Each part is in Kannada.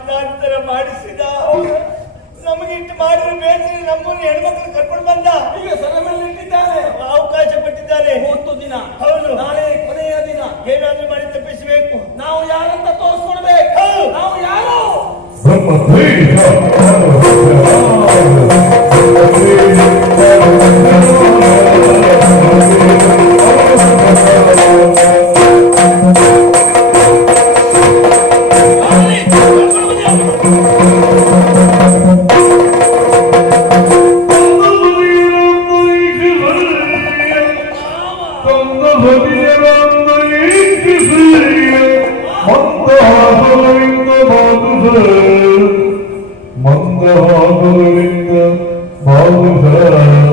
ಮತಾಂತರ ಮಾಡಿಸಿದ. ನಮಗೆ ಇಟ್ಟು ಮಾಡಿದ್ರೆ ಬೇಸರ ನಮ್ಮನ್ನು ಹೆಣ್ಮಕ್ಳು ಕರ್ಕೊಂಡು ಬಂದ. ಈಗ ಸರಮೇಲೆ ಇಟ್ಟಿದ್ದಾರೆ ಅವಕಾಶ ಪಟ್ಟಿದ್ದಾರೆ ಮೂವತ್ತು ದಿನ. ಹೌದು. ನಾಳೆ ಕೊನೆಯ ದಿನ. ಏನಾದ್ರೂ ಮಾಡಿ ತಪ್ಪಿಸಬೇಕು. ನಾವು ಯಾರಂತ ತೋರಿಸ್ಕೊಡ್ಬೇಕು. ನಾವು ಯಾರು? ಮಂದಹಾಸದಿಂದ ಬಾಲುಸ ಇಂದು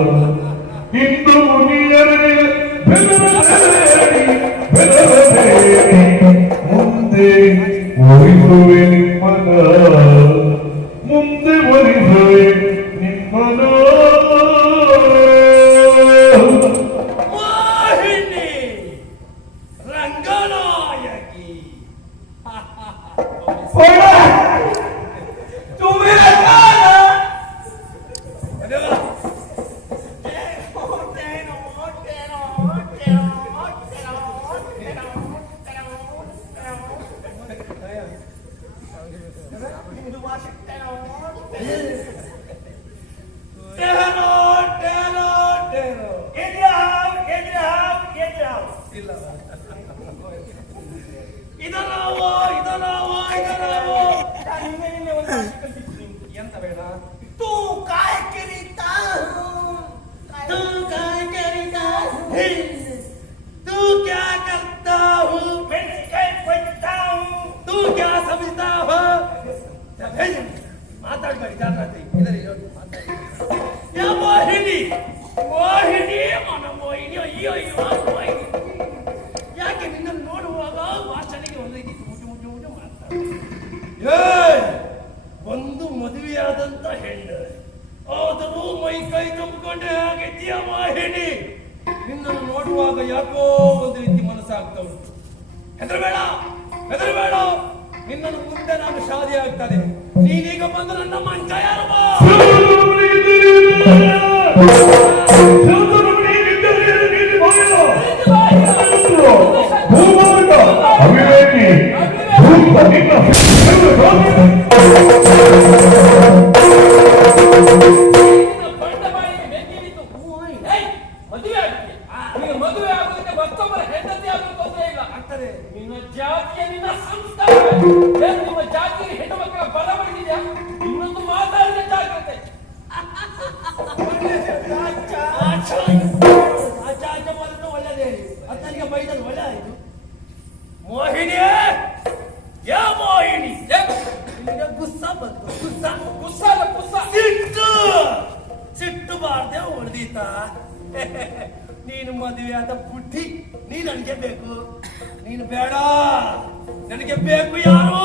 ತುಂಬಿಕೊಂಡೆ ವಾಹಿನಿ. ನಿನ್ನನ್ನು ನೋಡುವಾಗ ಯಾಕೋ ಒಂದು ರೀತಿ ಮನಸ್ಸಾಗ್ತಾ ಉಂಟು. ಹೆದರಬೇಡ ಹೆದರಬೇಡ. ನಿನ್ನನ್ನು ಮುಂದೆ ನಾನು ಶಾದಿ ಆಗ್ತದೆ. ನೀನೀಗ ಬಂದು ನನ್ನ ಮಂಚ ಯಾರು ಬಾ? ಒಳ್ಳೆದೇ ಅತ್ತನಿಗೆ ಬೈದದ್ದು ಒಳ್ಳೆ ಆಯ್ತು ಮೋಹಿನಿ ಯಾ ಮೋಹಿನಿ ಗುಸ್ಸ ಬಂತು ಗುಸ್ಸ ಕುಸ್ಸಾಲ ಕುಸ್ಸ ಸಿಟ್ಟು ಸಿಟ್ಟು ಬಾರ್ದೆ ಹೊಡೆದೀತ ನೀನು ಮದುವೆ ಆದ ಬುದ್ಧಿ ನೀ ನನಗೆ ಬೇಕು ನೀನು ಬೇಡ ನನಗೆ ಬೇಕು ಯಾರು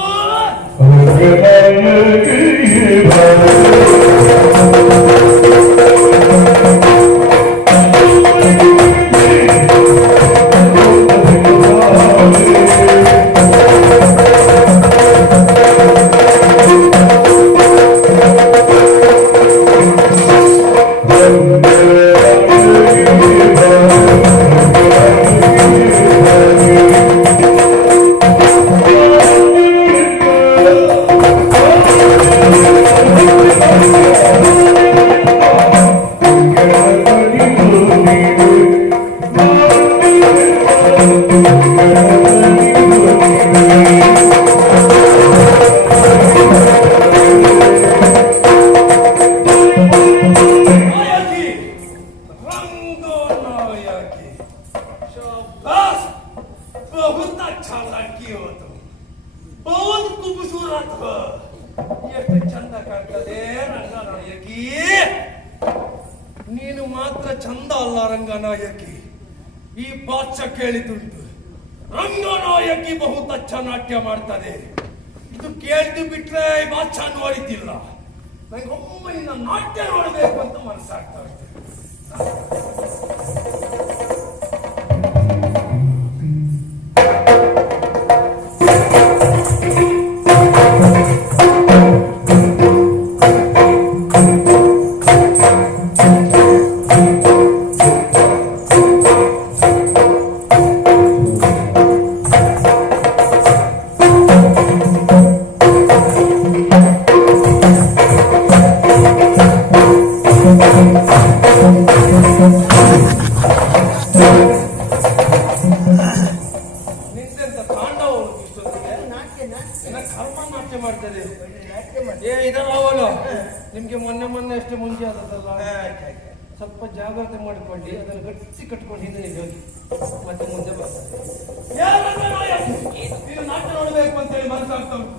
ಕೇಳಿದುಂಟು ರಂಗನಾಯಕಿ ಬಹು ತಚ್ಚ ನಾಟ್ಯ ಮಾಡ್ತದೆ. ಇದು ಕೇಳಿದ್ದು ಬಿಟ್ರೆ ಬಾಚ ನೋಡಿದ್ದಿಲ್ಲ. ನಂಗೆ ಒಮ್ಮೆ ನಾಟ್ಯ ನೋಡಬೇಕು ಅಂತ ಮನಸ್ಸಾಗ್ತಾ ಇದೆ ಕರ್ಮ ನಾಟ್ಯ ಮಾಡ್ತದೆ ನಾಟ್ಯ ಮಾಡಿ ಏ ಇದರ ಅವನು ನಿಮ್ಗೆ ಮೊನ್ನೆ ಮೊನ್ನೆ ಅಷ್ಟೇ ಮುಂಚೆ ಆದದಲ್ಲ ಸ್ವಲ್ಪ ಜಾಗ್ರತೆ ಮಾಡಿಕೊಳ್ಳಿ ಅದನ್ನು ಗಟ್ಟಿ ಕಟ್ಕೊಂಡು ಹಿಂದೆ ಹೋಗಿ ಮತ್ತೆ ಮುಂದೆ ಬರ್ತದೆ ನೀನು ನಾಟ್ಯ ನೋಡಬೇಕು ಅಂತ ಹೇಳಿ ಮನಸ್ಸಾಗ್ತಾ ಉಂಟು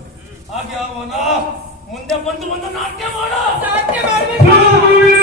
ಹಾಗೆ ಅವನ ಮುಂದೆ ಬಂದು ಬಂದು ನಾಟ್ಯ ಮಾಡೋ. ನಾಟ್ಯ ಮಾಡ್ಬೇಕು.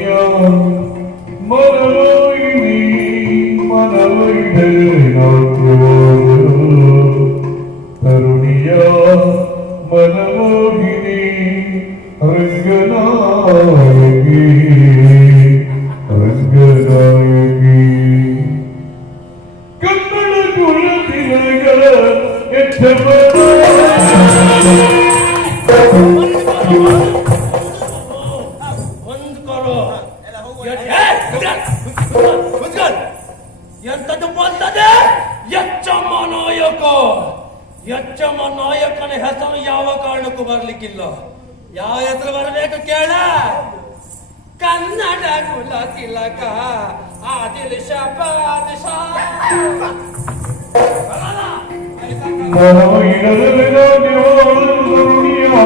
ಎಂತದ್ದು ಬಂದದೆ ಎಚ್ಚಮ್ಮ ನಾಯಕ ಎಚ್ಚಮ್ಮ ನಾಯಕನ ಹೆಸರು ಯಾವ ಕಾರಣಕ್ಕೂ ಬರ್ಲಿಕ್ಕಿಲ್ಲ ಯಾವ ಹೆಸರು ಬರಬೇಕು ಕೇಳ ಕನ್ನಡ ಕುಲ ತಿಲಕ ಆದಿಲ್ ಶಬಾದ್ ಶಾ ಮನವೈನದರೆ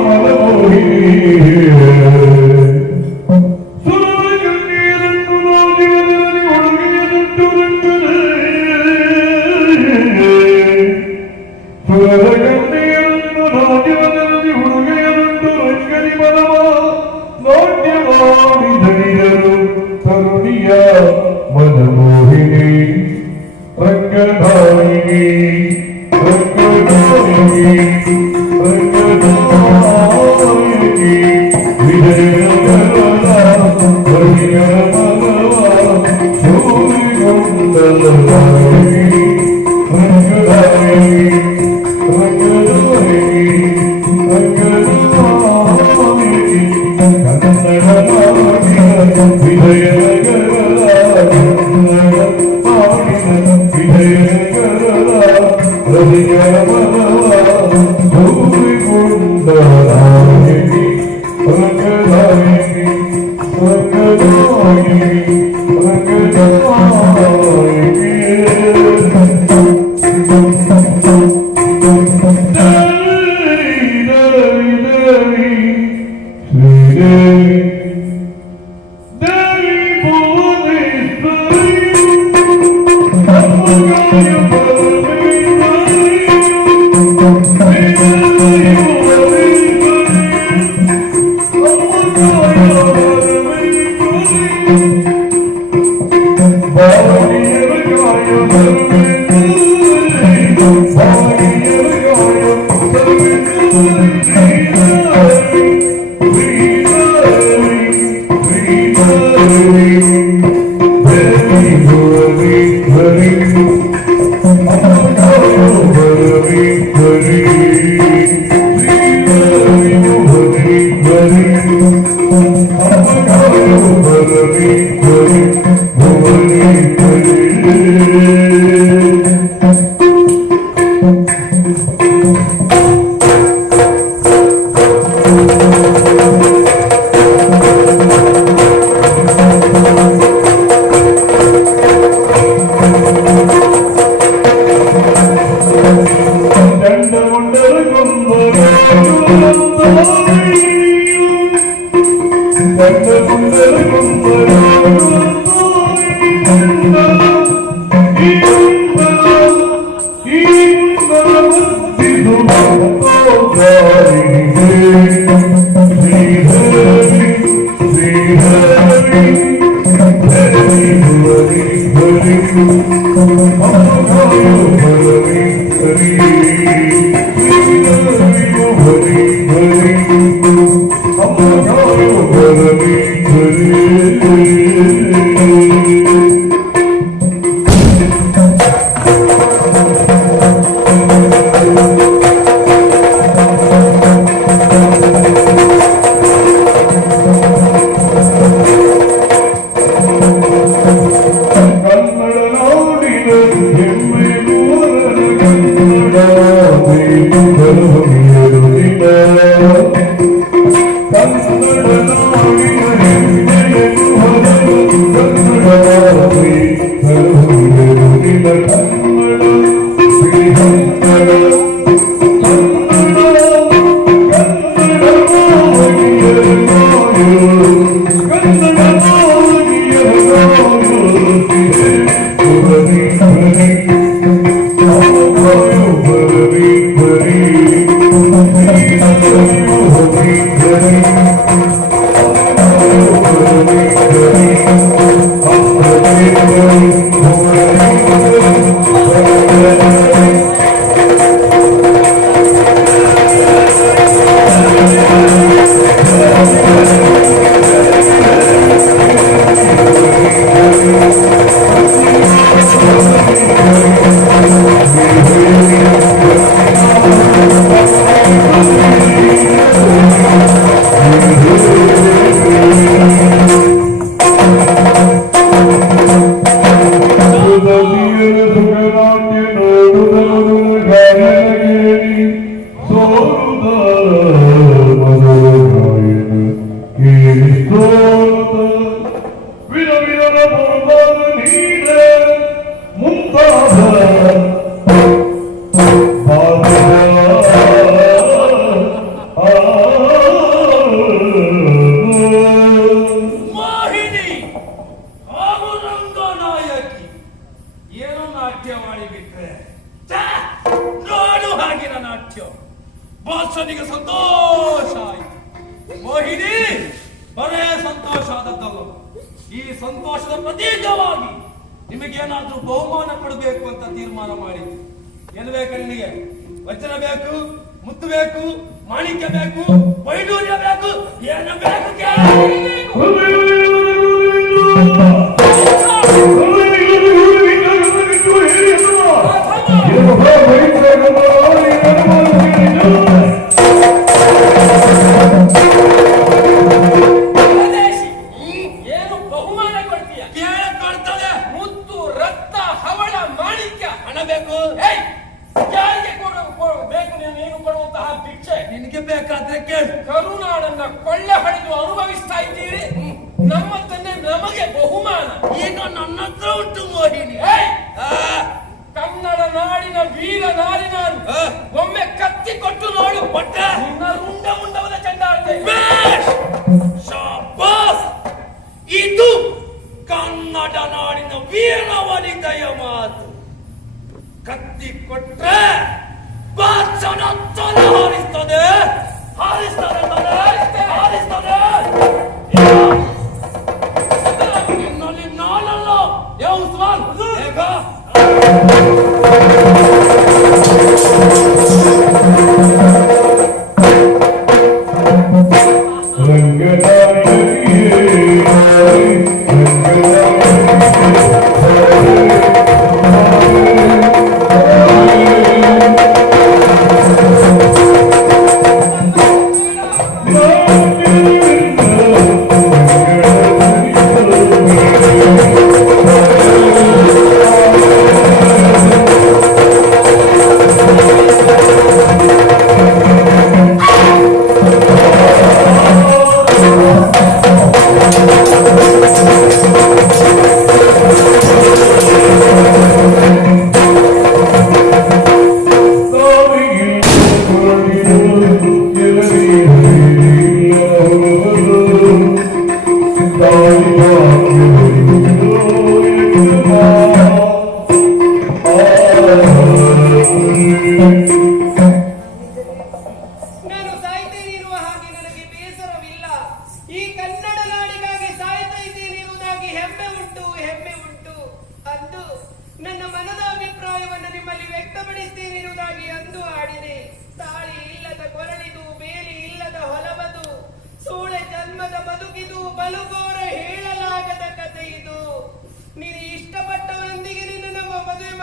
ನಾಟ್ಯವಾದನು मनमोहिनी रङ्गधारिणी Oh, ದೇವರುಗಳು ದಿನ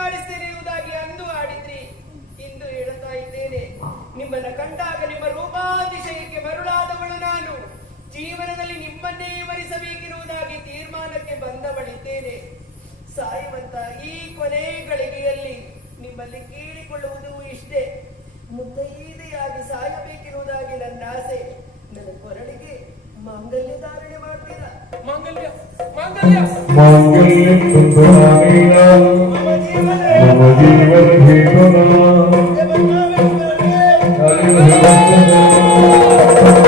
ಎನ್ನುವುದಾಗಿ ಅಂದು ಆಡಿದ್ರಿ ಇಂದು ಹೇಳುತ್ತಾ ಇದ್ದೇನೆ. ನಿಮ್ಮನ್ನ ಕಂಡಾಗ ನಿಮ್ಮ ರೂಪಾತಿಶಯಕ್ಕೆ ಮರುಳಾದವಳು ನಾನು. ಜೀವನದಲ್ಲಿ ನಿಮ್ಮನ್ನೇ ವರಿಸಬೇಕಿರುವುದಾಗಿ ತೀರ್ಮಾನಕ್ಕೆ ಬಂದವಳಿದ್ದೇನೆ. ಸಾಯುವಂತ ಈ ಕೊನೆ ಗಳಿಗೆಯಲ್ಲಿ ನಿಮ್ಮಲ್ಲಿ ಕೇಳಿಕೊಳ್ಳುವುದು ಇಷ್ಟೇ. ಮುತ್ತೈದೆಯಾಗಿ ಸಾಯಬೇಕಿರುವುದಾಗಿ ನನ್ನ ಆಸೆ. ನನ್ನ ಕೊರಳಿಗೆ ಮಾಂಗಲ್ಯ ಧಾರಣೆ ಮಾಡ್ತೀರಾ? ಮಾಂಗಲ್ಯ ಮಾಂಗಲ್ಯ. ಮಾಂಗಲ್ಯಂ ತಂತುನಾನೇನ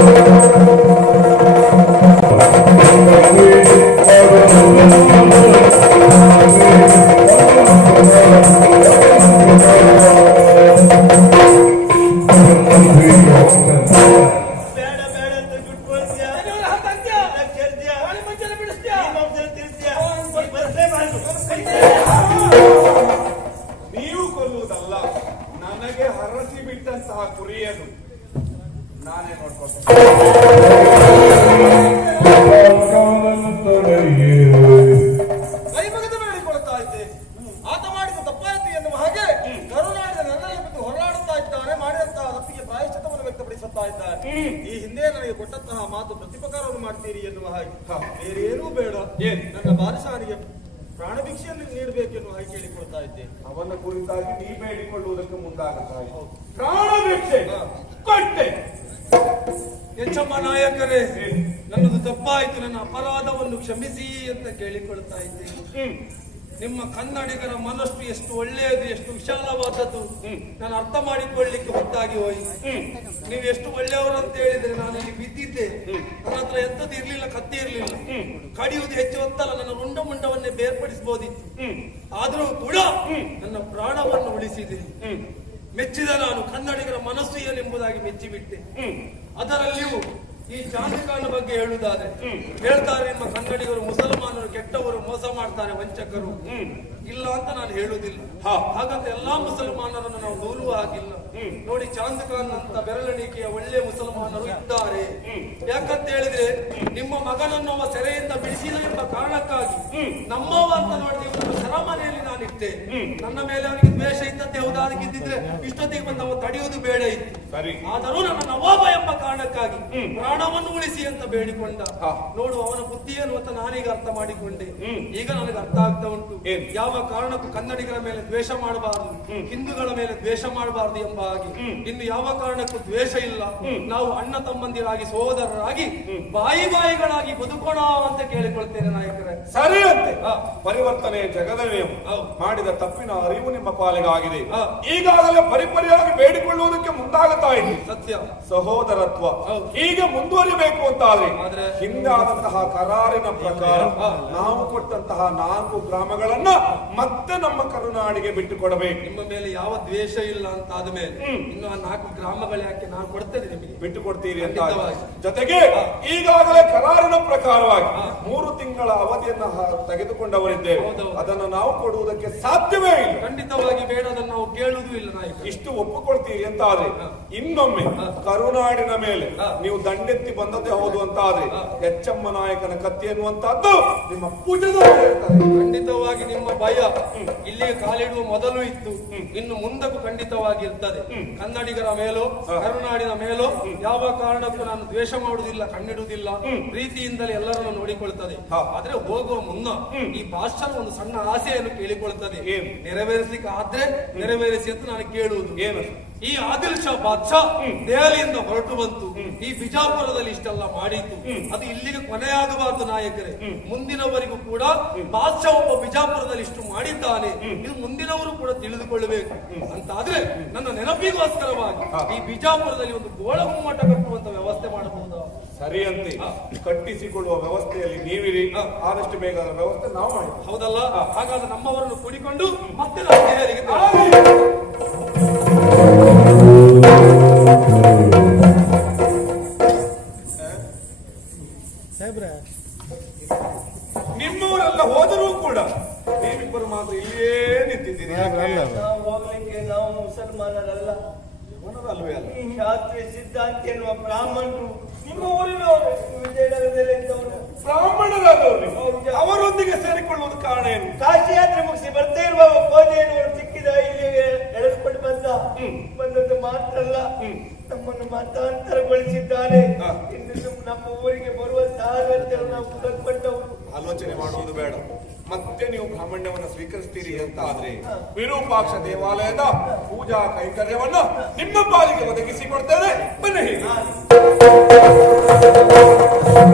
ಕುರಿತಾಗಿ ನೀ ಬೇಡಿಕೊಳ್ಳುವುದಕ್ಕೆ ಮುಂದಾಗುತ್ತಾ ಪ್ರಾಣ ಭಿಕ್ಷೆ ಕೊಟ್ಟೆ. ಎಚ್ಚಮ್ಮ ನಾಯಕರೇ ನನ್ನದು ತಪ್ಪಾಯಿತು ನನ್ನ ಅಪರಾಧವನ್ನು ಕ್ಷಮಿಸಿ ಅಂತ ಕೇಳಿಕೊಳ್ತಾ ಇದ್ದೇನೆ. ನಿಮ್ಮ ಕನ್ನಡಿಗರ ಮನಸ್ಸು ಎಷ್ಟು ಒಳ್ಳೆಯದು ಎಷ್ಟು ವಿಶಾಲವಾದದ್ದು ನಾನು ಅರ್ಥ ಮಾಡಿಕೊಳ್ಳಿಕ್ಕೆ ಹೊತ್ತಾಗಿ ಹೋಯಿತು ನೀವು ಎಷ್ಟು ಒಳ್ಳೆಯವರು ಅಂತ ಹೇಳಿದ್ರೆ ನಾನು ಇಲ್ಲಿ ಬಿದ್ದಿದ್ದೆ. ನನ್ನ ಹತ್ರ ಎಂತದ್ದು ಇರ್ಲಿಲ್ಲ ಕತ್ತಿ ಇರ್ಲಿಲ್ಲ. ಕಡಿಯುವುದು ಹೆಚ್ಚು ಹೊತ್ತಲ್ಲ ನನ್ನ ರುಂಡ ಮುಂಡವನ್ನೇ ಬೇರ್ಪಡಿಸಬಹುದಿತ್ತು ಆದರೂ ಕೂಡ ನನ್ನ ಪ್ರಾಣವನ್ನು ಉಳಿಸಿದೆ. ಮೆಚ್ಚಿದ ನಾನು ಕನ್ನಡಿಗರ ಮನಸ್ಸು ಏನೆಂಬುದಾಗಿ ಮೆಚ್ಚಿಬಿಟ್ಟೆ. ಅದರಲ್ಲಿಯೂ ಈ ಚಾಂದಿಕಾನ ಬಗ್ಗೆ ಹೇಳುವುದಾದ್ರೆ ಹೇಳ್ತಾರೆ ನಿಮ್ಮ ಕನ್ನಡಿಗರು ಮುಸಲ್ಮಾನರು ಕೆಟ್ಟವರು ಮೋಸ ಮಾಡ್ತಾರೆ ವಂಚಕರು. ಇಲ್ಲ ಅಂತ ನಾನು ಹೇಳುವುದಿಲ್ಲ. ಹಾಗಂತ ಎಲ್ಲಾ ಮುಸಲ್ಮಾನರನ್ನು ನಾವು ದೂರುವ ನೋಡಿ ಖಾನ್ ಅಂತ ಬೆರಳೆಣಿಕೆಯ ಒಳ್ಳೆ ಮುಸಲ್ಮಾನರು ಇದ್ದಾರೆ. ಯಾಕಂತ ಹೇಳಿದ್ರೆ ನಿಮ್ಮ ಮಗನನ್ನು ಅವ ಸೆರೆಯಿಂದ ಬಿಡಿಸಿಲ್ಲ ಎಂಬ ಕಾರಣಕ್ಕಾಗಿ ನಮ್ಮವ ಅಂತ ನೋಡಿ ಸರಮನೆಯಲ್ಲಿ ನಾನಿಟ್ಟೆ ನನ್ನ ಮೇಲೆ ಅವನಿಗೆ ದ್ವೇಷ ಇದ್ದಂತೆ ಹೌದಾ? ಅದಕ್ಕಿದ್ದಿದ್ರೆ ಇಷ್ಟೊತ್ತಿಗೆ ಬಂದು ಅವ ತಡೆಯುವುದು ಬೇಡ ಇತ್ತು. ಆದರೂ ನನ್ನ ನವಾಬ ಎಂಬ ಕಾರಣಕ್ಕಾಗಿ ಪ್ರಾಣವನ್ನು ಉಳಿಸಿ ಅಂತ ಬೇಡಿಕೊಂಡ. ನೋಡು ಅವನ ಬುದ್ಧಿ ಅನ್ನುವಂತ ಅಂತ ನಾನೀಗ ಅರ್ಥ ಮಾಡಿಕೊಂಡೆ. ಈಗ ನನಗೆ ಅರ್ಥ ಆಗ್ತಾ ಉಂಟು? ಯಾವ ಕಾರಣಕ್ಕೂ ಕನ್ನಡಿಗರ ಮೇಲೆ ದ್ವೇಷ ಮಾಡಬಾರದು. ಹಿಂದೂಗಳ ಮೇಲೆ ದ್ವೇಷ ಮಾಡಬಾರದು ಎಂಬ ಇನ್ನು ಯಾವ ಕಾರಣಕ್ಕೂ ದ್ವೇಷ ಇಲ್ಲ. ನಾವು ಅಣ್ಣ ತಮ್ಮಂದಿರಾಗಿ ಸಹೋದರರಾಗಿ ಬಾಯಿ ಬಾಯಿಗಳಾಗಿ ಬದುಕೋಣ ಅಂತ ಕೇಳಿಕೊಳ್ತೇನೆ ನಾಯಕರೇ. ಸರಿ ಅಂತೆ. ಪರಿವರ್ತನೆ ಜಗದ ನಿಯಮ. ಮಾಡಿದ ತಪ್ಪಿನ ಅರಿವು ನಿಮ್ಮ ಪಾಲಿಗಾಗಿದೆ. ಈಗಾಗಲೇ ಪರಿಪರಿಯಾಗಿ ಬೇಡಿಕೊಳ್ಳುವುದಕ್ಕೆ ಮುಂದಾಗುತ್ತಾ ಇದೆ. ಸತ್ಯ. ಸಹೋದರತ್ವ. ಹೌದು. ಹೀಗೆ ಮುಂದುವರಿಬೇಕು ಅಂತಾದ್ರೆ ಆದ್ರೆ? ಹಿಂದೆ ಆದಂತಹ ಕರಾರಿನ ಪ್ರಕಾರ ನಾವು ಕೊಟ್ಟಂತಹ ನಾಲ್ಕು ಗ್ರಾಮಗಳನ್ನ ಮತ್ತೆ ನಮ್ಮ ಕರುನಾಡಿಗೆ ಬಿಟ್ಟುಕೊಡಬೇಕು. ನಿಮ್ಮ ಮೇಲೆ ಯಾವ ದ್ವೇಷ ಇಲ್ಲ ಅಂತ ಆದ ಮೇಲೆ ಇನ್ನು ಆ ನಾಲ್ಕು ಗ್ರಾಮಗಳು ಯಾಕೆ ನಾನು ಕೊಡ್ತೇನೆ ನಿಮಗೆ? ಬಿಟ್ಟು ಕೊಡ್ತೀರಿ ಅಂತ. ಜೊತೆಗೆ ಈಗಾಗಲೇ ಕರಾರಿನ ಪ್ರಕಾರವಾಗಿ ಮೂರು ತಿಂಗಳ ಅವಧಿಯನ್ನ ತೆಗೆದುಕೊಂಡವರಿದ್ದೇವೆ. ಅದನ್ನು ನಾವು ಕೊಡುವುದಕ್ಕೆ ಸಾಧ್ಯವೇ ಇಲ್ಲ. ಖಂಡಿತವಾಗಿ ಬೇಡ ಅದನ್ನು ನಾವು ಕೇಳುವುದೂ ಇಲ್ಲ ನಾಯಕ ಇಷ್ಟು ಒಪ್ಪಿಕೊಳ್ತೀರಿ ಅಂತ ಆದ್ರೆ ಇನ್ನೊಮ್ಮೆ ಕರುನಾಡಿನ ಮೇಲೆ ನೀವು ದಂಡೆತ್ತಿ ಬಂದದ್ದೇ ಹೌದು ಅಂತ ಆದ್ರೆ ಎಚ್ಚಮ್ಮ ನಾಯಕನ ಕತ್ತಿ ಎನ್ನುವಂತಹದ್ದು ನಿಮ್ಮ ಪೂಜೆ. ಖಂಡಿತವಾಗಿ ನಿಮ್ಮ ಭಯ. ಇಲ್ಲಿಗೆ ಕಾಲಿಡುವ ಮೊದಲು ಇತ್ತು. ಇನ್ನು ಮುಂದಕ್ಕೂ ಖಂಡಿತವಾಗಿ ಇರ್ತದೆ. ಕನ್ನಡಿಗರ ಮೇಲೋ ಕರುನಾಡಿನ ಮೇಲೋ ಯಾವ ಕಾರಣಕ್ಕೂ ನಾನು ದ್ವೇಷ ಮಾಡುವುದಿಲ್ಲ ಕಣ್ಣಿಡುವುದಿಲ್ಲ ಪ್ರೀತಿಯಿಂದಲೇ ಎಲ್ಲರನ್ನು ನೋಡಿಕೊಳ್ತದೆ. ಆದ್ರೆ ಹೋಗುವ ಮುನ್ನ ಈ ಭಾಷಣ ಒಂದು ಸಣ್ಣ ಆಸೆಯನ್ನು ಕೇಳಿಕೊಳ್ತದೆ. ಏನು? ನೆರವೇರಿಸಲಿಕ್ಕೆ ಆದ್ರೆ ನೆರವೇರಿಸಿ ಅಂತ ನಾನು ಕೇಳುವುದು. ಏನು? ಈ ಆದಿಲ್ ಶಾ ಬಾದ್ಶಾ ದೆಹಲಿಯಿಂದ ಹೊರಟು ಬಂತು. ಈ ಬಿಜಾಪುರದಲ್ಲಿ ಇಷ್ಟೆಲ್ಲ ಮಾಡಿತು. ಅದು ಇಲ್ಲಿಗೆ ಕೊನೆಯಾಗಬಾರದು ನಾಯಕರೇ. ಮುಂದಿನವರಿಗೂ ಕೂಡ ಬಾದ್ಶಾ ಒಬ್ಬ ಬಿಜಾಪುರದಲ್ಲಿ ಇಷ್ಟು ಮಾಡಿದ್ದಾನೆ. ಇದು ಮುಂದಿನವರು ಕೂಡ ತಿಳಿದುಕೊಳ್ಳಬೇಕು. ಅಂತ ಆದ್ರೆ ನನ್ನ ನೆನಪಿಗೋಸ್ಕರವಾಗಿ ಈ ಬಿಜಾಪುರದಲ್ಲಿ ಒಂದು ಗೋಳ ಗುಮ್ಮಟ ಕಟ್ಟುವಂತ ವ್ಯವಸ್ಥೆ ಮಾಡಬಹುದು? ಸರಿಯಂತೆ ಕಟ್ಟಿಸಿಕೊಳ್ಳುವ ವ್ಯವಸ್ಥೆಯಲ್ಲಿ ನೀವಿರಿ. ಆದಷ್ಟು ಬೇಗ ವ್ಯವಸ್ಥೆ ನಾವು ಮಾಡಿ ಹೌದಲ್ಲ? ಹಾಗಾದ್ರೆ ನಮ್ಮವರನ್ನು ಕೂಡಿಕೊಂಡು ಮತ್ತೆ ನಾವು ದೆಹಲಿಗೆ ಸಾಹೇಬ್ರ ನಿಮ್ಮೂರಲ್ಲ ಹೋದರೂ ಕೂಡ ನೀವಿಬ್ಬರು ಮಾತ್ರ ಇಲ್ಲಿಯೇ ನಿಂತಿದ್ದೀರಿ. ಹೋಗ್ಲಿಕ್ಕೆ ನಾವು ಮುಸಲ್ಮಾನರಲ್ಲ. ಅಲ್ವೇ ಶಾಸ್ತ್ರಿ ಸಿದ್ಧಾಂತ ಎನ್ನುವ ಬ್ರಾಹ್ಮಣರು ನಿಮ್ಮ ಊರಿನವರು. ವಿಜಯನಗರದಲ್ಲಿ ಬ್ರಾಹ್ಮಣರಾದವರು ಅವರೊಂದಿಗೆ ಸೇರಿಕೊಳ್ಳುವುದು ಕಾರಣ ಏನು? ಕಾಶಿ ಯಾತ್ರೆ ಮುಗಿಸಿ ಬರ್ತಾ ಇರುವ ಕೋಜೆಯನ್ನವರು ಸಿಕ್ಕಿದ ಇಲ್ಲಿಗೆ ಎಳೆದುಕೊಂಡು ಬಂದ. ಬಂದದ್ದು ಮಾತ್ರ ಅಲ್ಲ ನಮ್ಮನ್ನು ಮತಾಂತರಗೊಳಿಸಿದ್ದಾನೆ. ನಮ್ಮ- ಊರಿಗೆ ಬರುವ ನಾವು ಕಲ್ಪಟ್ಟವರು ಆಲೋಚನೆ ಮಾಡುವುದು ಬೇಡ. ಮತ್ತೆ ನೀವು ಬ್ರಾಹ್ಮಣ್ಯವನ್ನು ಸ್ವೀಕರಿಸ್ತೀರಿ ಅಂತ ಆದ್ರೆ ವಿರೂಪಾಕ್ಷ ದೇವಾಲಯದ ಪೂಜಾ ಕೈಂಕರ್ಯವನ್ನು ನಿಮ್ಮ ಪಾಲಿಗೆ ಒದಗಿಸಿ ಕೊಡ್ತೇನೆ. ಬನ್ನಿ